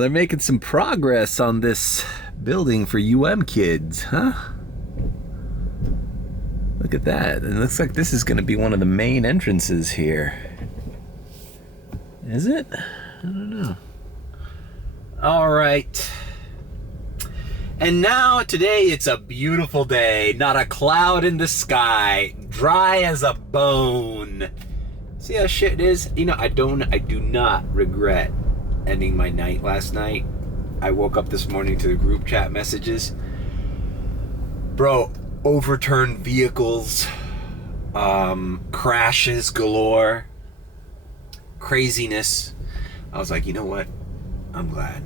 They're making some progress on this building for kids, huh? Look at that. It looks like this is going to be one of the main entrances here. Is it? I don't know. All right. And now, today, it's a beautiful day. Not a cloud in the sky. Dry as a bone. See how shit it is? You know, I do not regret ending my night last night. I woke up this morning to the group chat messages. Bro, overturned vehicles, crashes galore, craziness. I was like, you know what? I'm glad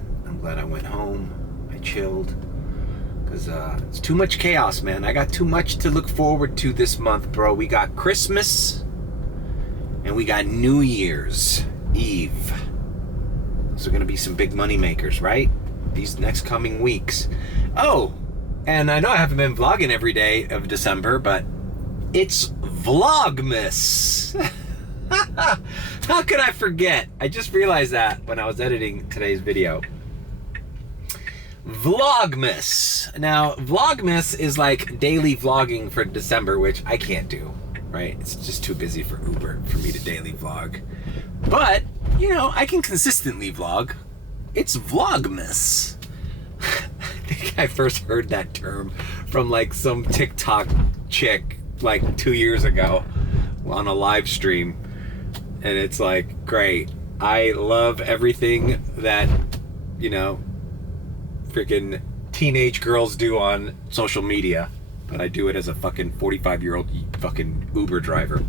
I went home. I chilled. Because it's too much chaos, man. I got too much to look forward to this month, bro. We got Christmas and we got New Year's Eve. Those are going to be some big money makers, right? These next coming weeks. Oh, and I know I haven't been vlogging every day of December, but it's Vlogmas. How could I forget? I just realized that when I was editing today's video. Vlogmas. Now, Vlogmas is like daily vlogging for December, which I can't do, right? It's just too busy for Uber for me to daily vlog. But, you know, I can consistently vlog. It's Vlogmas. I think I first heard that term from like some TikTok chick like 2 years ago on a live stream. And it's like, great. I love everything that, you know, freaking teenage girls do on social media. But I do it as a fucking 45-year-old fucking Uber driver.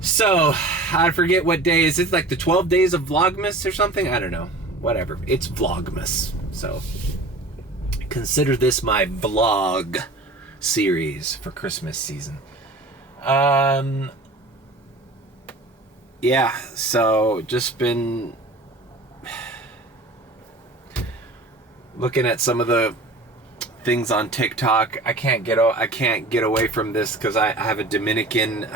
So, I forget what day. Is it like the 12 days of Vlogmas or something? I don't know. Whatever. It's Vlogmas. So, consider this my vlog series for Christmas season. Yeah, so just been looking at some of the things on TikTok. I can't get away from this because I have a Dominican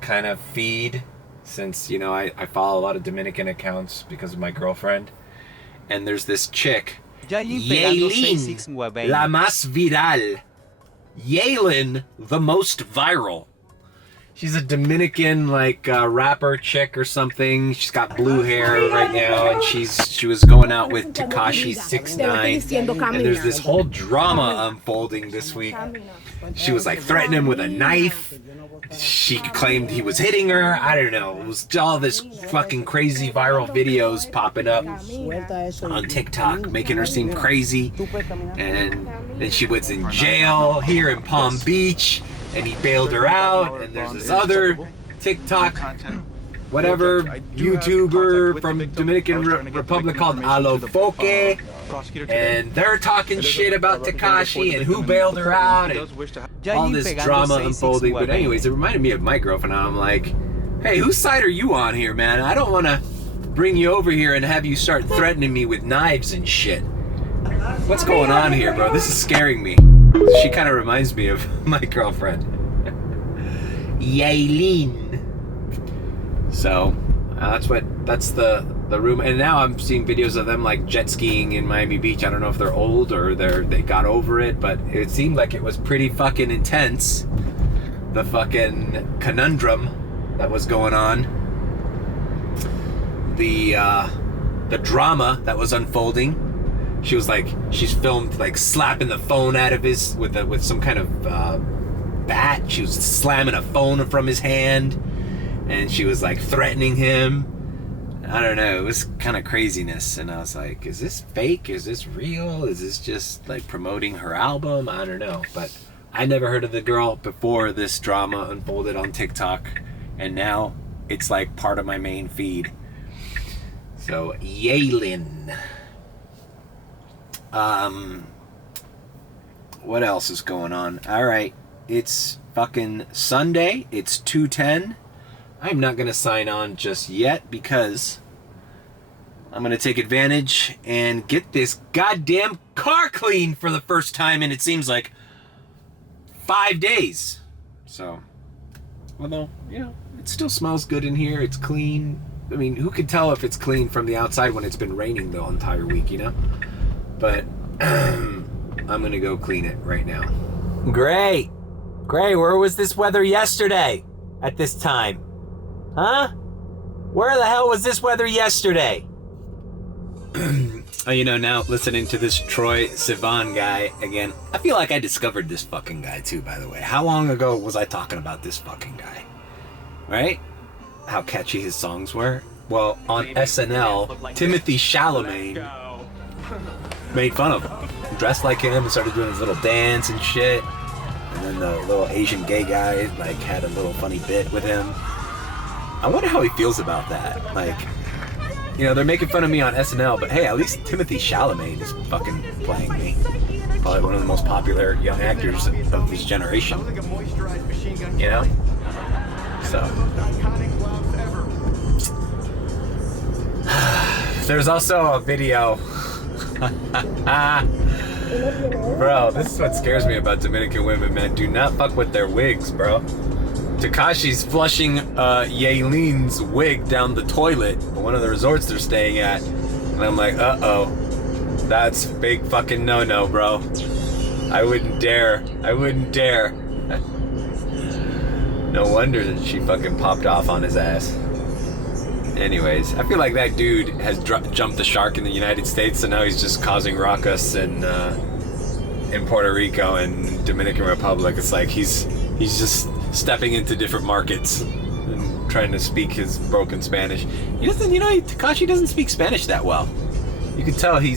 kind of feed, since, you know, I follow a lot of Dominican accounts because of my girlfriend. And there's this chick, Yaelin, la más viral. Yaelin, the most viral. She's a Dominican, like, rapper chick or something. She's got blue hair right now, and she was going out with Tekashi 6ix9ine. And there's this whole drama unfolding this week. She was like threatening him with a knife. She claimed he was hitting her. I don't know. It was all this fucking crazy viral videos popping up on TikTok, making her seem crazy. And then she was in jail here in Palm Beach, and he bailed her out. And there's this other TikTok, whatever, YouTuber from Dominican Republic called Alofoque. And they're talking shit about Tekashi and who bailed her out and all this drama unfolding. But anyways, it reminded me of my girlfriend. I'm like, hey, whose side are you on here, man? I don't want to bring you over here and have you start threatening me with knives and shit. What's going on here, bro? This is scaring me. She kind of reminds me of my girlfriend. Yaelin. So, that's the room. And now I'm seeing videos of them like jet skiing in Miami Beach. I don't know if they're old or they got over it, but it seemed like it was pretty fucking intense. The fucking conundrum that was going on. The drama that was unfolding. She's filmed like slapping the phone out of his with some kind of bat. She was slamming a phone from his hand, and she was like threatening him. I don't know, it was kind of craziness, and I was like, is this fake? Is this real? Is this just like promoting her album? I don't know, but I never heard of the girl before this drama unfolded on TikTok, and now it's like part of my main feed. So, Yaelin. What else is going on? Alright, it's fucking Sunday, it's 2:10. I'm not going to sign on just yet because I'm going to take advantage and get this goddamn car clean for the first time in, it seems like, 5 days. So, although, you know, it still smells good in here. It's clean. I mean, who can tell if it's clean from the outside when it's been raining the entire week, you know? But I'm gonna go clean it right now. Great. Where was this weather yesterday at this time? Huh? Where the hell was this weather yesterday? You know, now listening to this Troye Sivan guy again, I feel like I discovered this fucking guy too, by the way. How long ago was I talking about this fucking guy? Right? How catchy his songs were. Well, on SNL, Timothy Chalamet made fun of him. Dressed like him and started doing his little dance and shit. And then the little Asian gay guy, like, had a little funny bit with him. I wonder how he feels about that. Like, you know, they're making fun of me on SNL, but hey, at least Timothy Chalamet is fucking playing me. Probably one of the most popular young actors of his generation. You know? So. There's also a video. Bro, this is what scares me about Dominican women, man. Do not fuck with their wigs, bro. Tekashi's flushing Yaylin's wig down the toilet at one of the resorts they're staying at. And I'm like, uh-oh. That's big fucking no-no, bro. I wouldn't dare. No wonder that she fucking popped off on his ass. Anyways, I feel like that dude has jumped the shark in the United States, so now he's just causing ruckus in Puerto Rico and Dominican Republic. It's like he's just stepping into different markets and trying to speak his broken Spanish. Tekashi doesn't speak Spanish that well. You can tell he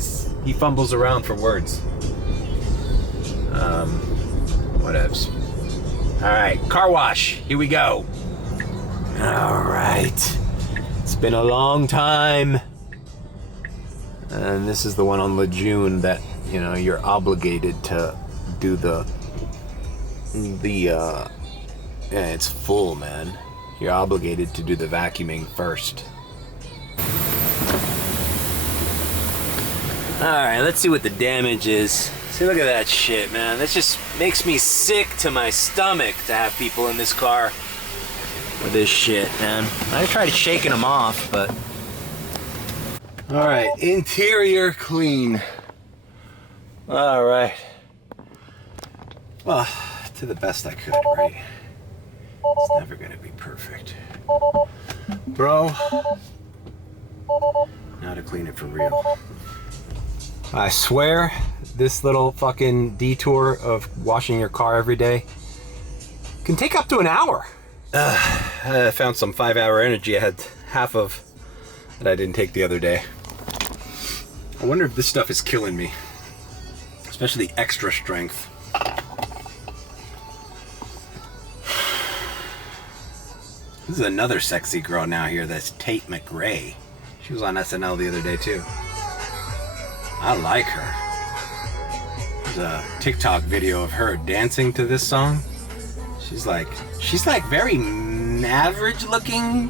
fumbles around for words. Whatevs. All right, car wash. Here we go. All right. It's been a long time. And this is the one on Lejeune that, you know, you're obligated to do yeah, it's full, man. You're obligated to do the vacuuming first. Alright, let's see what the damage is. See, look at that shit, man. That just makes me sick to my stomach to have people in this car with this shit, man. I tried shaking them off, but... Alright, interior clean. Alright. Well, to the best I could, right? It's never gonna be perfect. Bro, now to clean it for real. I swear, this little fucking detour of washing your car every day can take up to an hour. I found some 5-hour energy I had half of that I didn't take the other day. I wonder if this stuff is killing me. Especially extra strength. This is another sexy girl now here, that's Tate McRae. She was on SNL the other day too. I like her. There's a TikTok video of her dancing to this song. She's like very average looking,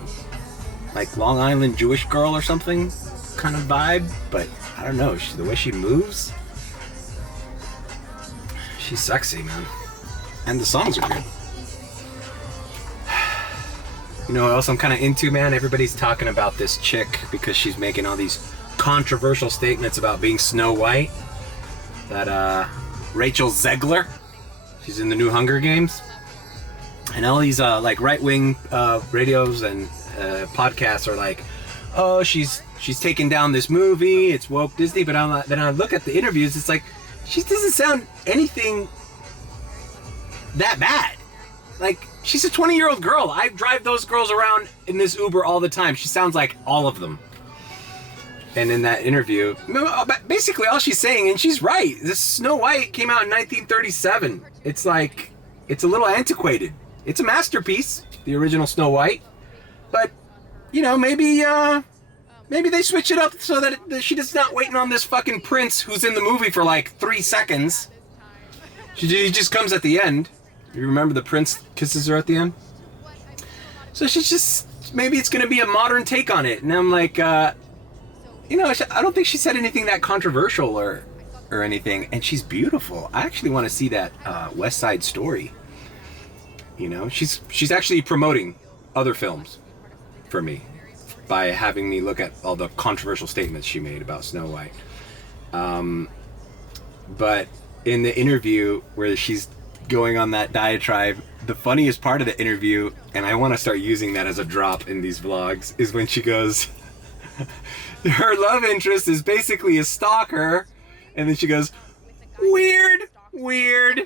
like Long Island Jewish girl or something kind of vibe, but I don't know, the way she moves, she's sexy, man. And the songs are good. You know what else I'm kind of into, man? Everybody's talking about this chick because she's making all these controversial statements about being Snow White. That Rachel Zegler, she's in the new Hunger Games. And all these like right-wing radios and podcasts are like, oh, she's taking down this movie, it's woke Disney. But then I look at the interviews, it's like, she doesn't sound anything that bad. Like, she's a 20-year-old girl. I drive those girls around in this Uber all the time. She sounds like all of them. And in that interview, basically all she's saying, and she's right, this Snow White came out in 1937. It's like, it's a little antiquated. It's a masterpiece, the original Snow White. But, you know, maybe they switch it up so that she's not waiting on this fucking prince who's in the movie for like 3 seconds. He just comes at the end. You remember the prince kisses her at the end? So she's just, maybe it's going to be a modern take on it. And I'm like, you know, I don't think she said anything that controversial or anything. And she's beautiful. I actually want to see that West Side Story. You know, she's actually promoting other films for me. by having me look at all the controversial statements she made about Snow White. But in the interview where she's going on that diatribe, the funniest part of the interview, and I want to start using that as a drop in these vlogs, is when she goes, her love interest is basically a stalker, and then she goes, weird. Weird.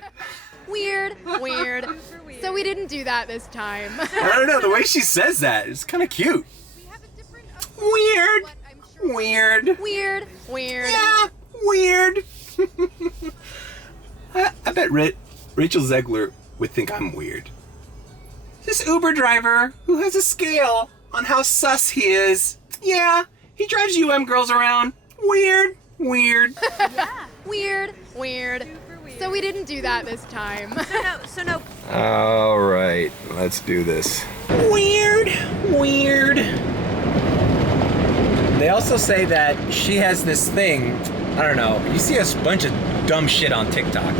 So we didn't do that this time. I don't know, the way she says that, it's kind of cute. Weird. Yeah, weird. I bet Rachel Zegler would think I'm weird. This Uber driver who has a scale on how sus he is. Yeah, he drives girls around. Weird. Yeah. Weird. So we didn't do that this time. So no. All right, let's do this. Weird. They also say that she has this thing, I don't know, you see a bunch of dumb shit on TikTok,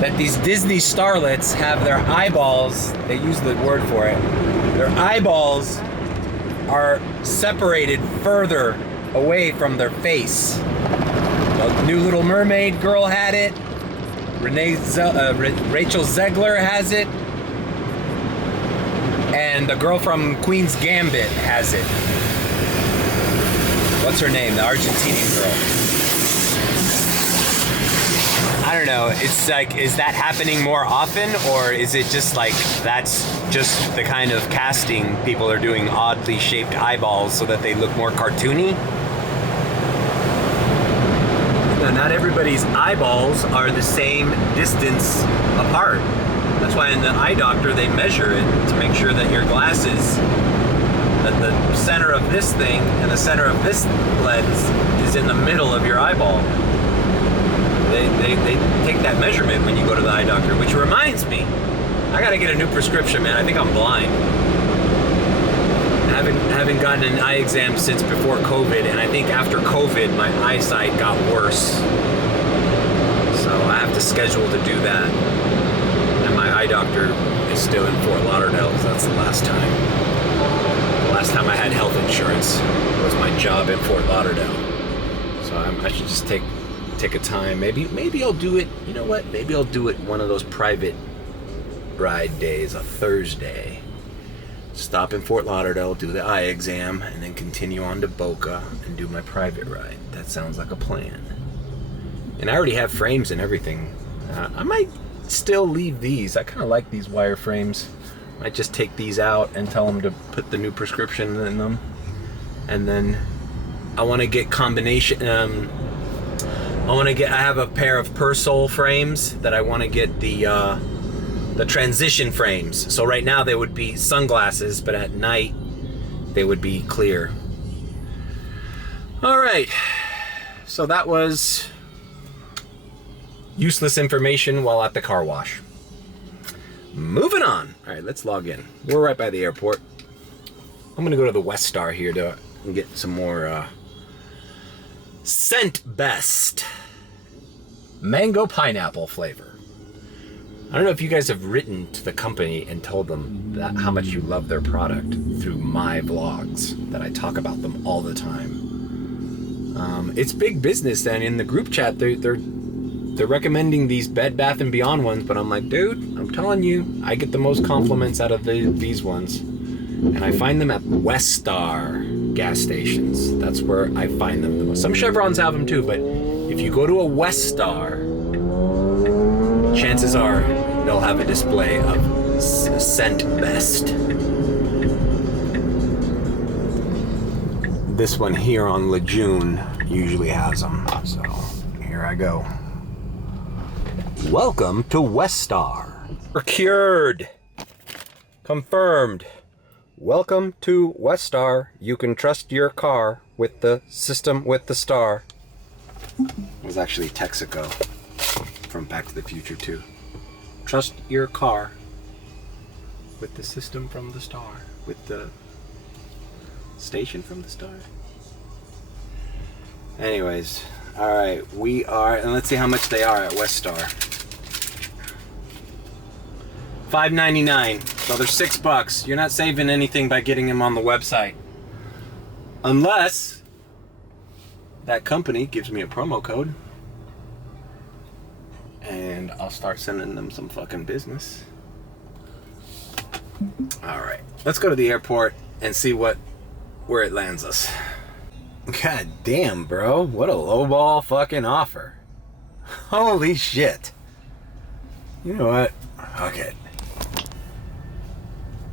that these Disney starlets have their eyeballs, they use the word for it, their eyeballs are separated further away from their face. The new Little Mermaid girl had it. Rachel Zegler has it. And the girl from Queen's Gambit has it. What's her name? The Argentinian girl. I don't know. It's like, is that happening more often, or is it just like that's just the kind of casting people are doing, oddly shaped eyeballs so that they look more cartoony? No, not everybody's eyeballs are the same distance apart. That's why in the eye doctor they measure it to make sure that your glasses, that the center of this thing and the center of this lens is in the middle of your eyeball. They take that measurement when you go to the eye doctor, which reminds me, I gotta get a new prescription, man. I think I'm blind. I haven't gotten an eye exam since before COVID, and I think after COVID, my eyesight got worse. So I have to schedule to do that. And my eye doctor is still in Fort Lauderdale, because that's the last time. The last time I had health insurance was my job in Fort Lauderdale. So I should just take a time. Maybe I'll do it. You know what? Maybe I'll do it one of those private ride days, a Thursday. Stop in Fort Lauderdale, do the eye exam, and then continue on to Boca and do my private ride. That sounds like a plan. And I already have frames and everything. I might still leave these. I kind of like these wire frames. Might just take these out and tell them to put the new prescription in them. And then I want to get combination. I have a pair of Persol frames that I want to get the transition frames. So right now they would be sunglasses, but at night they would be clear. All right. So that was useless information while at the car wash. Moving on. All right, let's log in. We're right by the airport. I'm gonna go to the West Star here to get some more Scent Best mango pineapple flavor. I don't know if you guys have written to the company and told them that how much you love their product through my vlogs, that I talk about them all the time. It's big business, and in the group chat they're recommending these Bed Bath & Beyond ones, but I'm like, dude, I'm telling you, I get the most compliments out of these ones. And I find them at West Star gas stations. That's where I find them the most. Some Chevrons have them too, but if you go to a West Star, chances are they'll have a display of Scent Best. This one here on Lejeune usually has them, so here I go. Welcome to West Star. Procured. Confirmed. Welcome to West Star. You can trust your car with the system with the star. It was actually Texaco from Back to the Future 2. Trust your car with the system from the star. With the station from the star. Anyways, alright, we are, and let's see how much they are at West Star. $5.99, so they're $6. You're not saving anything by getting them on the website. Unless that company gives me a promo code and I'll start sending them some fucking business. All right, let's go to the airport and see where it lands us. God damn, bro, what a lowball fucking offer. Holy shit. You know what? Okay.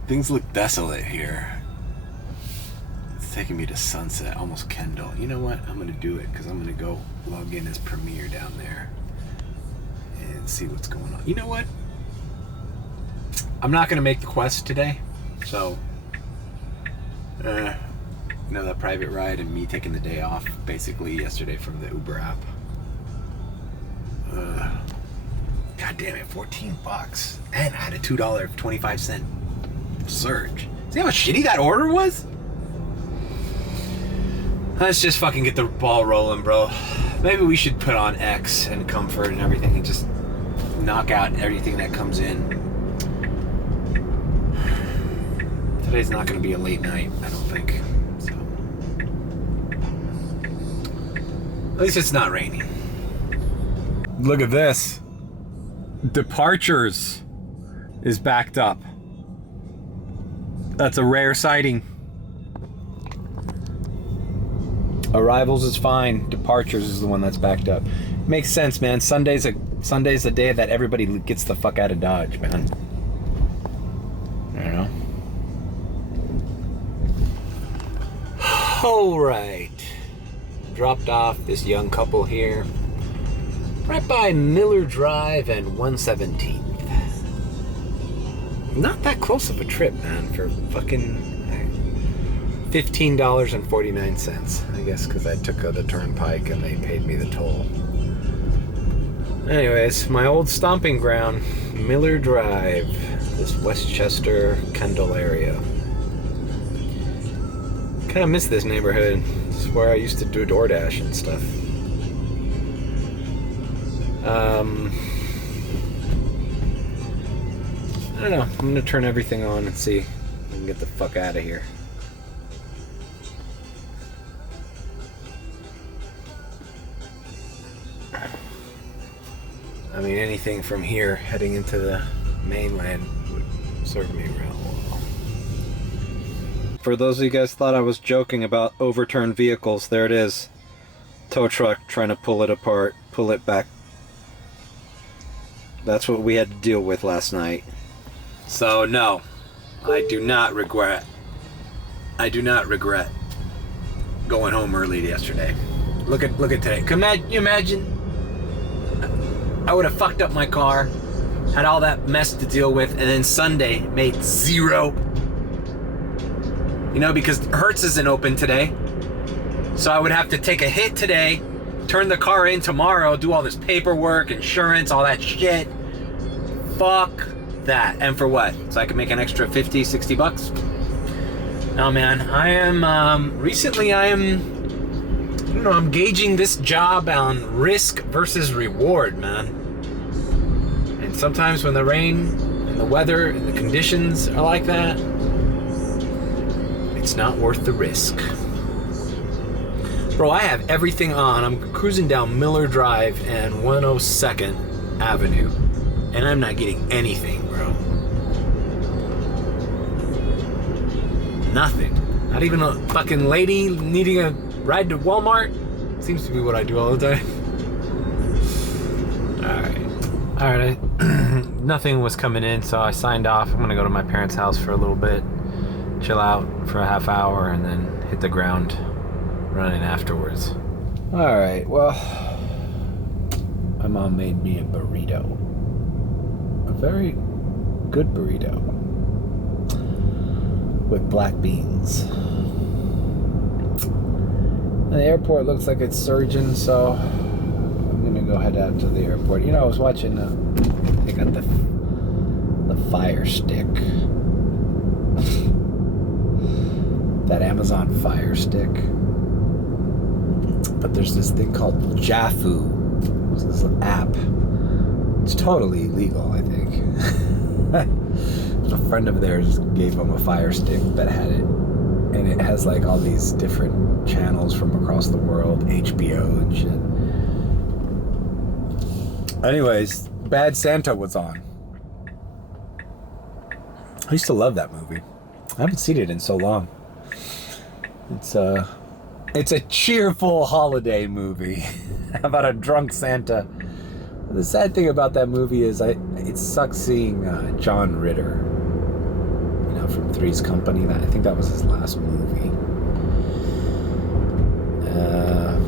Things look desolate here. It's taking me to Sunset, almost Kendall. You know what? I'm gonna do it because I'm gonna go log in as Premiere down there and see what's going on. You know what? I'm not gonna make the quest today, so you know, that private ride and me taking the day off basically yesterday from the Uber app. God damn it, $14. And I had a $2.25 surge. See how shitty that order was? Let's just fucking get the ball rolling, bro. Maybe we should put on X and comfort and everything and just knock out everything that comes in. Today's not gonna be a late night, I don't think. So. At least it's not raining. Look at this. Departures is backed up. That's a rare sighting. Arrivals is fine. Departures is the one that's backed up. Makes sense, man. Sunday's the day that everybody gets the fuck out of Dodge, man. I don't know. All right. Dropped off this young couple here. Right by Miller Drive and 117th. Not that close of a trip, man, for fucking $15.49. I guess because I took the turnpike and they paid me the toll. Anyways, my old stomping ground, Miller Drive, this Westchester, Kendall area. Kind of miss this neighborhood. This is where I used to do DoorDash and stuff. I don't know. I'm gonna turn everything on and see if I can get the fuck out of here. I mean, anything from here heading into the mainland would serve me real well. For those of you guys thought I was joking about overturned vehicles, there it is. Tow truck trying to pull it apart, pull it back. That's what we had to deal with last night. So no, I do not regret going home early yesterday. Look at today. Can you imagine? I would have fucked up my car, had all that mess to deal with, and then Sunday made zero. You know, because Hertz isn't open today. So I would have to take a hit today, turn the car in tomorrow, do all this paperwork, insurance, all that shit. Fuck that. And for what? So I can make an extra 50, 60 bucks? No, man. I'm gauging this job on risk versus reward, man. And sometimes when the rain and the weather and the conditions are like that, it's not worth the risk. Bro, I have everything on. I'm cruising down Miller Drive and 102nd Avenue, and I'm not getting anything, bro. Nothing. Not even a fucking lady needing a ride to Walmart. Seems to be what I do all the time. Alright. Nothing was coming in, so I signed off. I'm gonna go to my parents' house for a little bit, chill out for a half hour, and then hit the ground running afterwards. Alright, well, my mom made me a burrito. A very good burrito with black beans. The airport looks like it's surging, so I'm gonna go head out to the airport. You know, I was watching, they got the Fire Stick. That Amazon Fire Stick. But there's this thing called Jafu. It's this app. It's totally illegal, I think. A friend of theirs gave him a Fire Stick that had it. and it has like all these different channels from across the world, HBO and shit. Anyways, Bad Santa was on. I used to love that movie. I haven't seen it in so long. It's a cheerful holiday movie about a drunk Santa. The sad thing about that movie is it sucks seeing John Ritter, you know, from Three's Company. I think that was his last movie.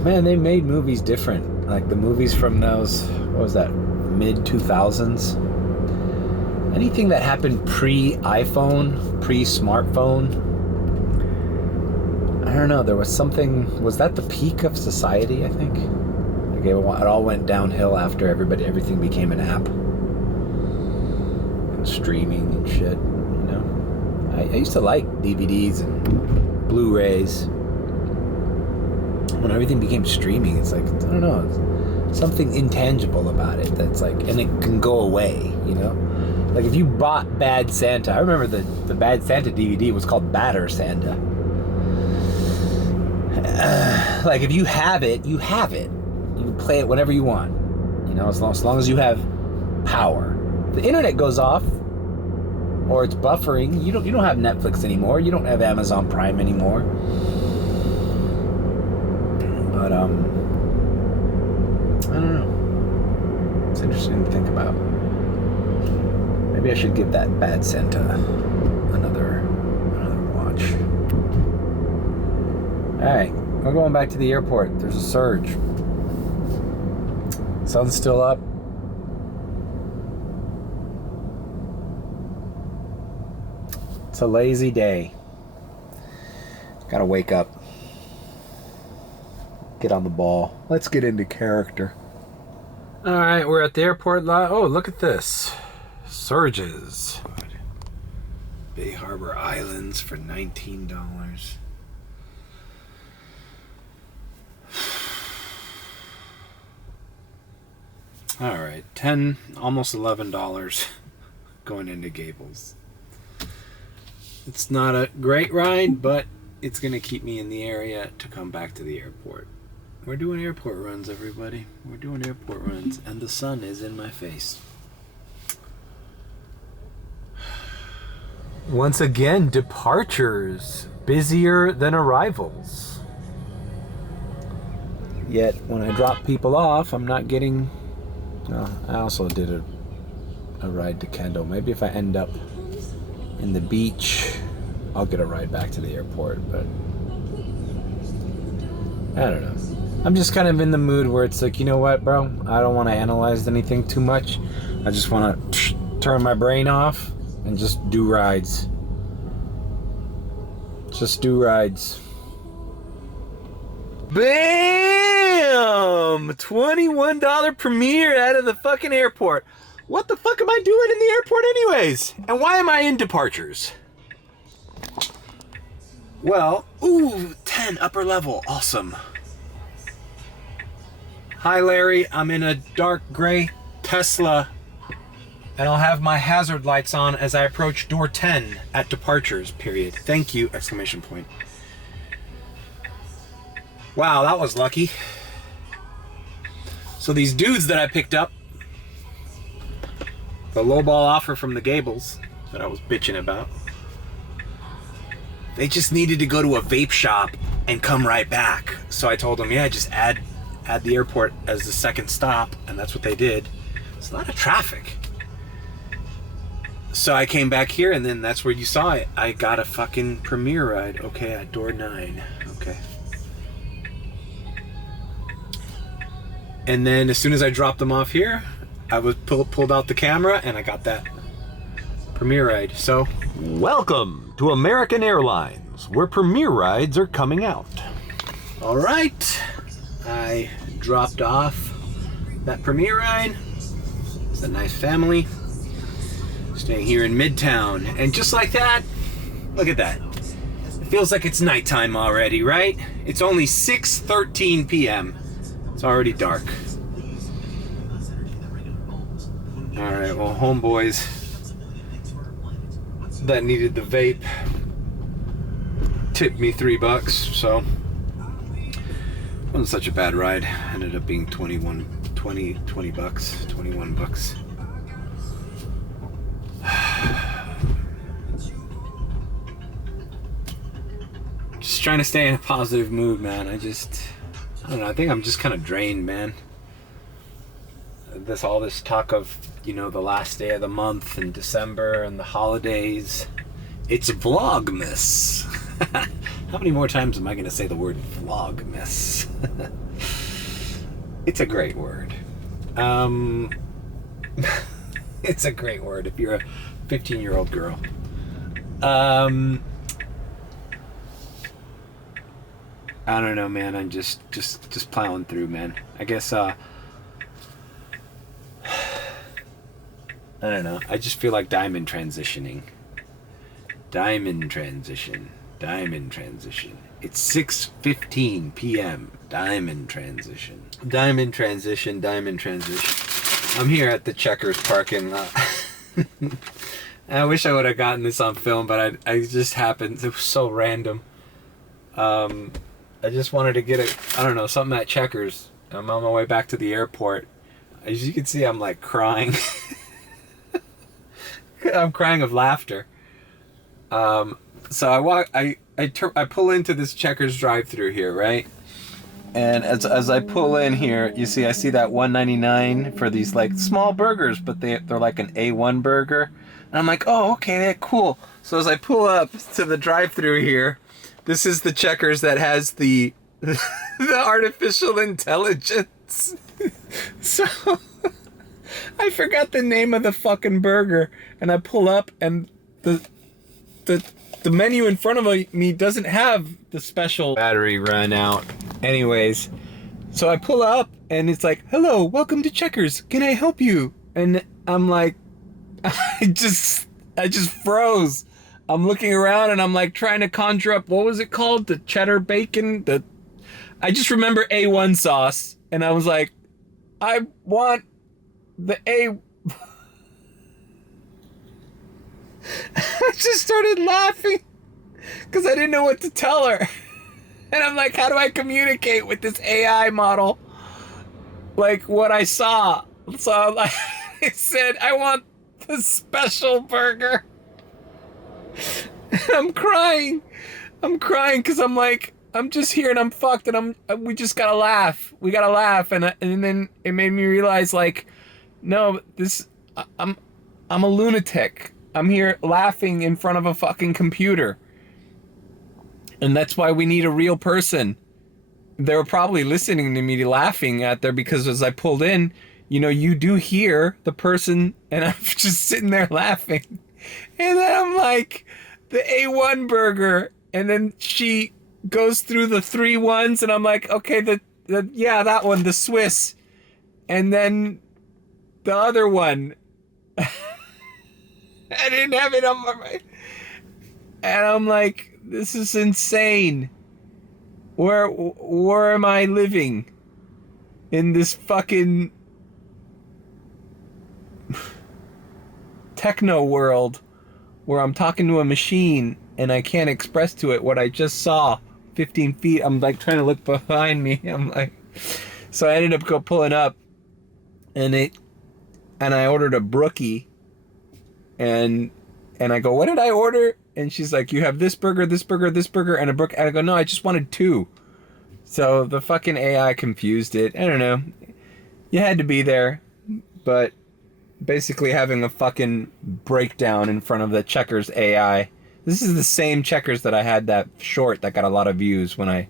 Man, they made movies different. Like the movies from those, what was that, mid-2000s? Anything that happened pre-iPhone, pre-smartphone. I don't know, there was something, was that the peak of society, I think? Like it all went downhill after everything became an app. And streaming and shit, you know? I used to like DVDs and Blu-rays. When everything became streaming, it's like, I don't know, something intangible about it that's like, and it can go away, you know? Like if you bought Bad Santa, I remember the Bad Santa DVD was called Badder Santa. Like if you have it, you have it. You can play it whenever you want. You know, as long as you have power. The internet goes off, or it's buffering. You don't have Netflix anymore. You don't have Amazon Prime anymore. But I don't know. It's interesting to think about. Maybe I should give that Bad Santa another watch. Alright, we're going back to the airport. There's a surge. Sun's still up. It's a lazy day. Gotta wake up. Get on the ball. Let's get into character. Alright, we're at the airport lot. Oh, look at this. Surges. Bay Harbor Islands for $19. Alright, $10, almost $11 going into Gables. It's not a great ride, but it's going to keep me in the area to come back to the airport. We're doing airport runs, everybody. We're doing airport runs, and the sun is in my face. Once again, departures busier than arrivals. Yet, when I drop people off, I'm not getting... Well, I also did a ride to Kendall. Maybe if I end up in the beach, I'll get a ride back to the airport, but... I don't know. I'm just kind of in the mood where it's like, you know what, bro? I don't want to analyze anything too much. I just want to turn my brain off and just do rides. Just do rides. Bam! $21 premiere out of the fucking airport. What the fuck am I doing in the airport anyways? And why am I in departures? Well, ooh, 10 upper level. Awesome. Hi, Larry. I'm in a dark gray Tesla, and I'll have my hazard lights on as I approach door 10 at departures, period. Thank you, exclamation point. Wow, that was lucky. So these dudes that I picked up, the lowball offer from the Gables that I was bitching about, they just needed to go to a vape shop and come right back. So I told them, yeah, just add the airport as the second stop, and that's what they did. It's a lot of traffic. So I came back here, and then that's where you saw it. I got a fucking premiere ride. Okay, at door 9. Okay. And then as soon as I dropped them off here, I was pulled out the camera, and I got that premiere ride. So, welcome to American Airlines, where premiere rides are coming out. All right. I dropped off that premiere ride. It's a nice family staying here in Midtown, and just like that, look at that. It feels like it's nighttime already, right? It's only 6:13 p.m. It's already dark. All right, well, homeboys that needed the vape tipped me $3, so wasn't such a bad ride. Ended up being 21 bucks. Just trying to stay in a positive mood, man. I don't know, I think I'm just kind of drained, man. All this talk of, the last day of the month and December and the holidays. It's Vlogmas. How many more times am I going to say the word Vlogmas? It's a great word. It's a great word if you're a 15-year-old girl. I don't know, man. I'm just plowing through, man. I guess I don't know. I just feel like diamond transitioning. Diamond transition. It's 6:15 p.m. Diamond transition. I'm here at the Checkers parking lot. I wish I would have gotten this on film, but I just happened. It was so random. I just wanted to get something at Checkers. I'm on my way back to the airport. As you can see, I'm like crying. I'm crying of laughter. So I pull into this Checkers drive-thru here, right? And as I pull in here, you see, I see that $1.99 for these like small burgers, but they're like an A1 burger. And I'm like, oh, okay, they're cool. So as I pull up to the drive-thru here, this is the Checkers that has the artificial intelligence. So I forgot the name of the fucking burger, and I pull up, and the menu in front of me doesn't have the special battery run out. Anyways, so I pull up, and it's like, hello, welcome to Checkers. Can I help you? And I'm like, I just froze. I'm looking around, and I'm like trying to conjure up, what was it called? The cheddar bacon? I just remember A1 sauce, and I was like, I want the A... I just started laughing because I didn't know what to tell her. And I'm like, how do I communicate with this AI model? Like what I saw. So I said, I want the special burger. And I'm crying because I'm like, I'm just here and I'm fucked, and we just gotta laugh. We gotta laugh. And then it made me realize, like, no, I'm a lunatic. I'm here laughing in front of a fucking computer. And that's why we need a real person. They were probably listening to me laughing at there, because as I pulled in, you do hear the person, and I'm just sitting there laughing. And then I'm like, the A1 burger. And then she goes through the 3 ones, and I'm like, okay, yeah, that one, the Swiss. And then the other one. I didn't have it on my... And I'm like, this is insane. Where am I living? In this fucking techno world where I'm talking to a machine and I can't express to it what I just saw 15 feet. I'm like trying to look behind me. I'm like... So I ended up pulling up, and I ordered a brookie. And I go, what did I order? And she's like, you have this burger, and a brookie. And I go, no, I just wanted 2. So the fucking AI confused it. I don't know. You had to be there. But basically having a fucking breakdown in front of the Checkers AI. This is the same Checkers that I had that short that got a lot of views when I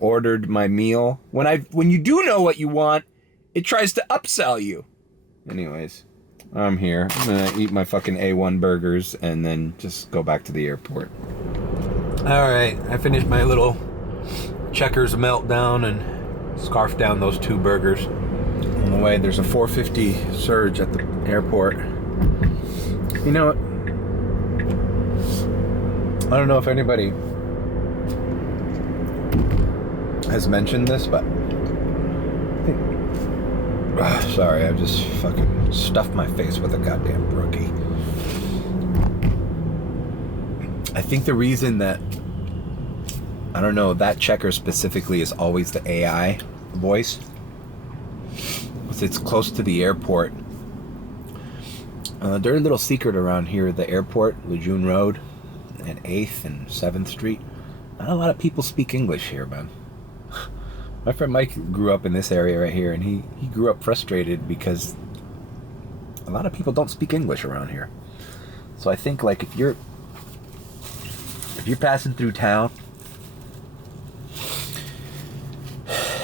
ordered my meal. When you do know what you want, it tries to upsell you. Anyways, I'm here. I'm gonna eat my fucking A1 burgers and then just go back to the airport. Alright, I finished my little Checkers meltdown and scarfed down those 2 burgers. On the way, there's a 450 surge at the airport. You know what? I don't know if anybody has mentioned this, but sorry, I just fucking stuffed my face with a goddamn brookie. I think the reason that I don't know, that checker specifically is always the AI voice. It's close to the airport. Dirty little secret around here, the airport, Lejeune Road, and 8th and 7th Street. Not a lot of people speak English here, man. My friend Mike grew up in this area right here, and he grew up frustrated because a lot of people don't speak English around here. So I think, like, if you're passing through town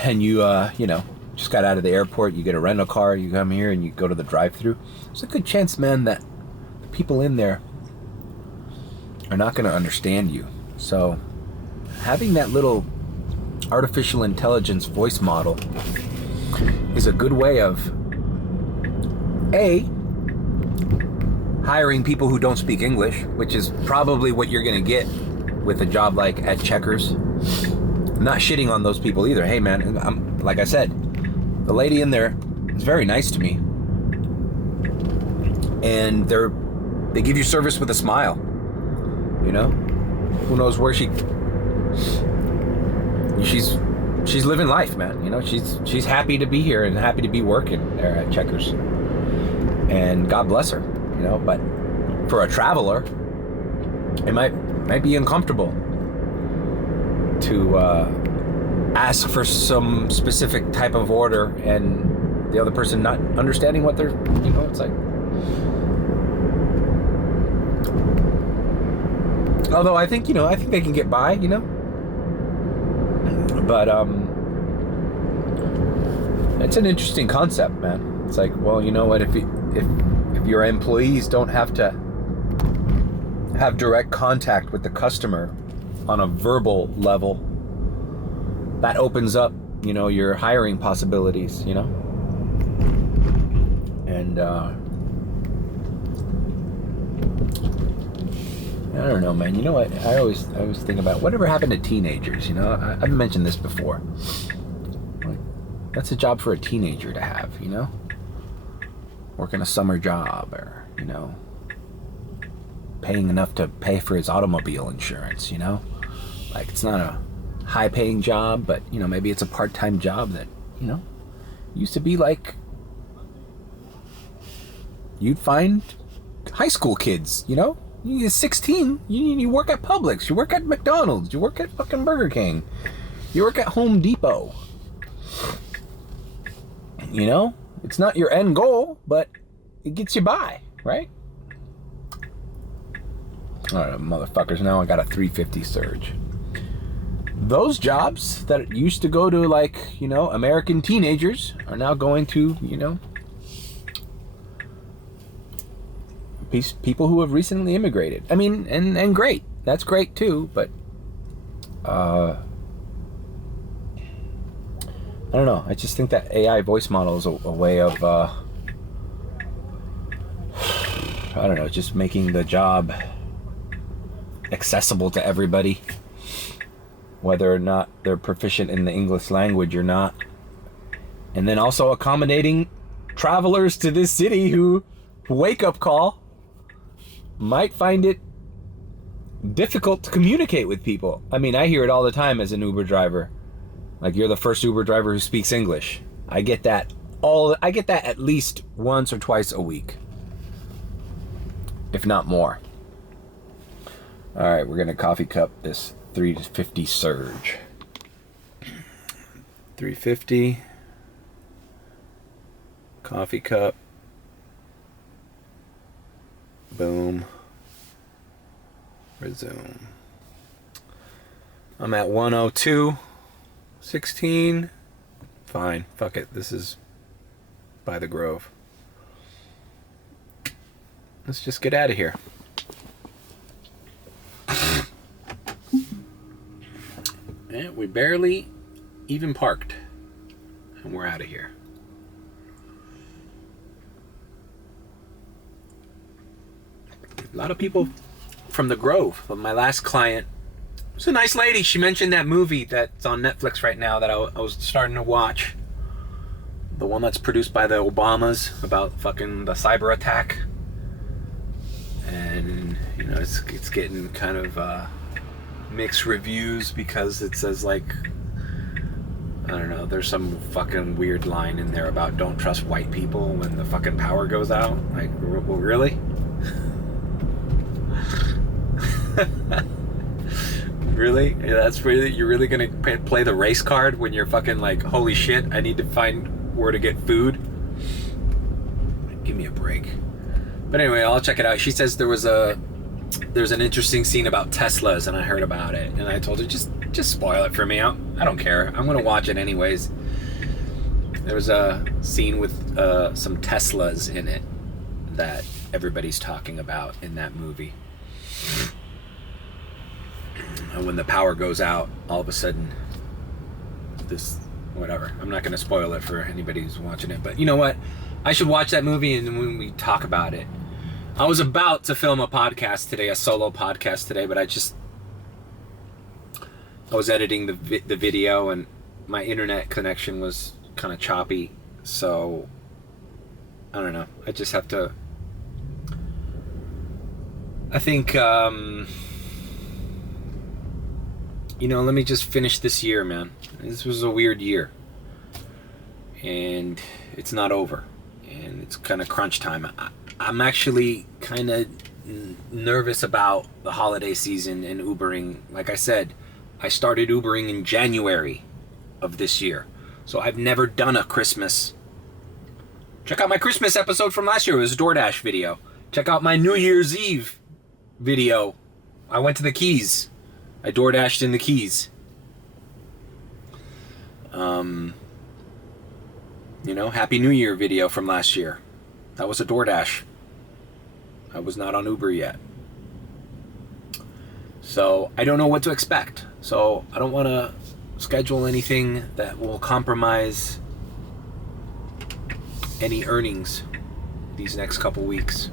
and you just got out of the airport, you get a rental car, you come here and you go to the drive-thru, there's a good chance, man, that the people in there are not going to understand you. So having that little artificial intelligence voice model is a good way of hiring people who don't speak English, which is probably what you're gonna get with a job like at Checkers. I'm not shitting on those people either. Hey man, like I said, the lady in there is very nice to me, and they give you service with a smile. You know, who knows where she's living life, man. You know, she's happy to be here and happy to be working there at Checkers, and God bless her. You know, but for a traveler, it might be uncomfortable to ask for some specific type of order and the other person not understanding what they're, you know, it's like. Although I think they can get by, you know. But it's an interesting concept, man. It's like, well, you know what, if your employees don't have to have direct contact with the customer on a verbal level, that opens up, you know, your hiring possibilities, you know. And I don't know, man. You know what? I always think about whatever happened to teenagers. You know, I've mentioned this before. Like, that's a job for a teenager to have, you know. Working a summer job, or, you know, paying enough to pay for his automobile insurance, you know? Like, it's not a high-paying job, but, you know, maybe it's a part-time job that, you know, used to be like, you'd find high school kids, you know? You're 16, you work at Publix, you work at McDonald's, you work at fucking Burger King, you work at Home Depot. You know? It's not your end goal, but it gets you by, right? Alright, motherfuckers, now I got a 350 surge. Those jobs that used to go to, like, you know, American teenagers are now going to, you know, people who have recently immigrated. I mean, and great. That's great too, but I don't know. I just think that AI voice model is a way of, I don't know, just making the job accessible to everybody, whether or not they're proficient in the English language or not. And then also accommodating travelers to this city who, wake up call, might find it difficult to communicate with people. I mean, I hear it all the time as an Uber driver. Like, you're the first Uber driver who speaks English. I get that at least once or twice a week, if not more. All right, we're gonna coffee cup this 350 surge. 350 coffee cup. Boom. Resume. I'm at 102.16. Fine. Fuck it. This is by the Grove. Let's just get out of here. And we barely even parked. And we're out of here. A lot of people from the Grove. But my last client was a nice lady. She mentioned that movie that's on Netflix right now that I was starting to watch. The one that's produced by the Obamas about fucking the cyber attack. And, you know, it's getting kind of mixed reviews because it says like, I don't know, there's some fucking weird line in there about don't trust white people when the fucking power goes out. Like, well, really? Really? That's really, you're really gonna play the race card when you're fucking like, holy shit, I need to find where to get food? Give me a break. But anyway, I'll check it out. She says there's an interesting scene about Teslas, and I heard about it, and I told her just spoil it for me. I don't care. I'm gonna watch it anyways. There was a scene with some Teslas in it that everybody's talking about in that movie. And when the power goes out, all of a sudden, whatever. I'm not gonna spoil it for anybody who's watching it, but you know what? I should watch that movie, and when we talk about it. I was about to film a podcast today, a solo podcast today, but I was editing the video, and my internet connection was kind of choppy, so I don't know. I just have to. I think let me just finish this year, man. This was a weird year, and it's not over, and it's kind of crunch time. I'm actually kind of nervous about the holiday season and Ubering. Like I said, I started Ubering in January of this year. So I've never done a Christmas. Check out my Christmas episode from last year. It was a DoorDash video. Check out my New Year's Eve video. I went to the Keys. I DoorDashed in the Keys. Happy New Year video from last year. That was a DoorDash. I was not on Uber yet. So I don't know what to expect. So I don't want to schedule anything that will compromise any earnings these next couple weeks.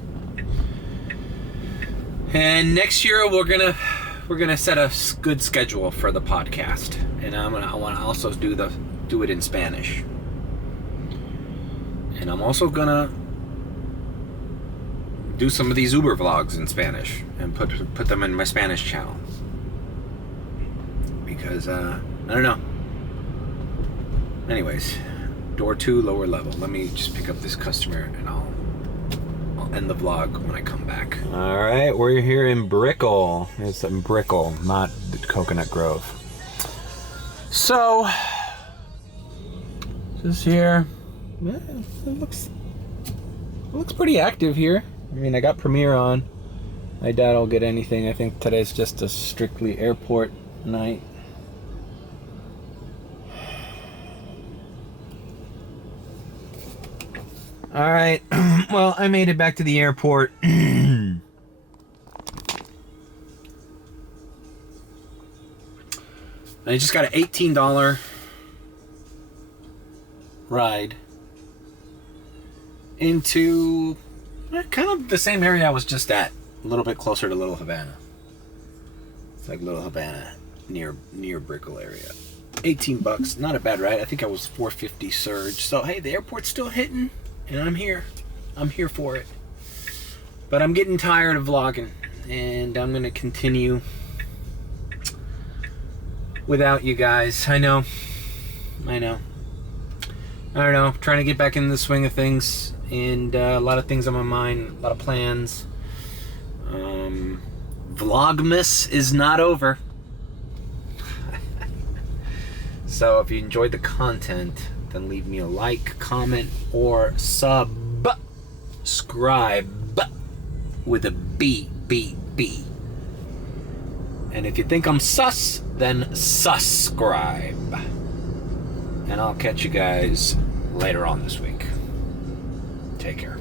And next year we're gonna set a good schedule for the podcast, and I want to also do it in Spanish. And I'm also gonna do some of these Uber vlogs in Spanish and put them in my Spanish channel, because I don't know. Anyways, door 2, lower level. Let me just pick up this customer, and I'll end the vlog when I come back. All right, we're here in Brickell. It's in Brickell, not Coconut Grove. So just here. Yeah, it looks pretty active here. I mean, I got Premiere on. I doubt I'll get anything. I think today's just a strictly airport night. All right. Well, I made it back to the airport. I just got an $18 ride into kind of the same area I was just at, a little bit closer to Little Havana. It's like Little Havana near Brickell area. $18, not a bad ride. I think I was $4.50 surge. So hey, the airport's still hitting, and I'm here for it. But I'm getting tired of vlogging, and I'm gonna continue without you guys. I know. I don't know, trying to get back in the swing of things, and a lot of things on my mind, a lot of plans. Vlogmas is not over. So if you enjoyed the content, then leave me a like, comment, or subscribe with a B. And if you think I'm sus, then subscribe. And I'll catch you guys later on this week. Take care.